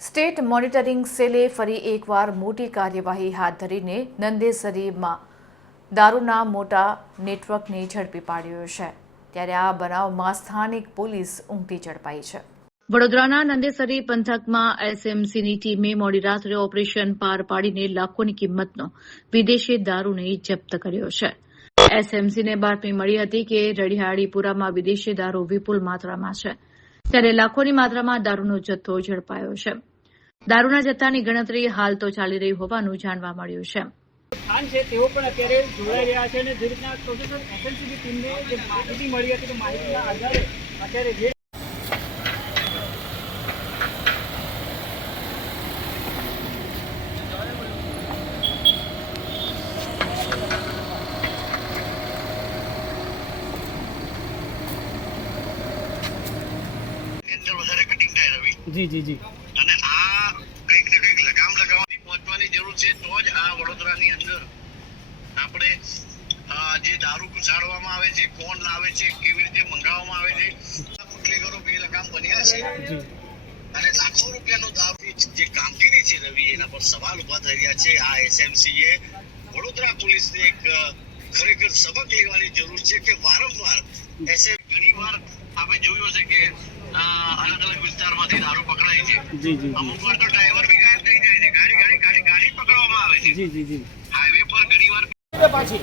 State monitoring સેલે ફરી એકવાર મોટી કાર્યવાહી હાથ ધરીને નંદેસરીમાં દારૂના મોટા નેટવર્કને ઝડપી પાડ્યો છે। ત્યારે આ બનાવમાં સ્થાનિક પોલીસ ઉમટી ઝડપાઈ છે। વડોદરાના નંદેસરી પંથકમાં એસએમસીની ટીમે મોડી રાત્રે ઓપરેશન પાર પાડીને લાખોની કિંમતનો વિદેશી દારૂને જપ્ત કર્યો છે। એસએમસીને બાતમી મળી હતી કે રડિયાળીપુરામાં વિદેશી દારૂ વિપુલ માત્રામાં છે, ત્યારે લાખોની માત્રામાં દારૂનો જથ્થો ઝડપાયો છે। દારૂના જથ્થાની ગણતરી હાલ તો ચાલી રહી હોવાનું જાણવા મળ્યું છે। ખાન છે તેઓ પણ અત્યારે જોડાઈ રહ્યા છે અને જે રીતના પ્રોફેસર એસએમસીની ટીમને જે માહિતી મળી હતી તો માહિતીના આધારે અત્યારે જે જી જી જી અને આ કંઈક ને કંઈક લગામ લગાવવાની પહોંચવાની જરૂર છે, તો જ આ વડોદરાની અંદર આપણે જે દારૂ ઘુસાડવામાં આવે છે, કોણ લાવે છે, કેવી રીતે મંગાવવામાં આવે છે, બુટલેગરો બેલગામ બન્યા છે અને લાખો રૂપિયાનો દારૂ જે કામગીરી છે રવિ, એના પર સવાલ ઉભા થઈ રહ્યા છે। આ એસએમસીએ વડોદરા પોલીસને એક ખરેખર સબક લેવાની જરૂર છે કે વારંવાર ઘણીવાર આપણે જોયું હશે કે અલગ અલગ વિસ્તારમાંથી દારૂ પકડાય છે, અમુક વાર તો ડ્રાઈવર બી ગાયબ થઈ જાય છે, ગાડી પકડવામાં આવે છે। જી જી જી હાઈવે પર ઘણીવાર પાછી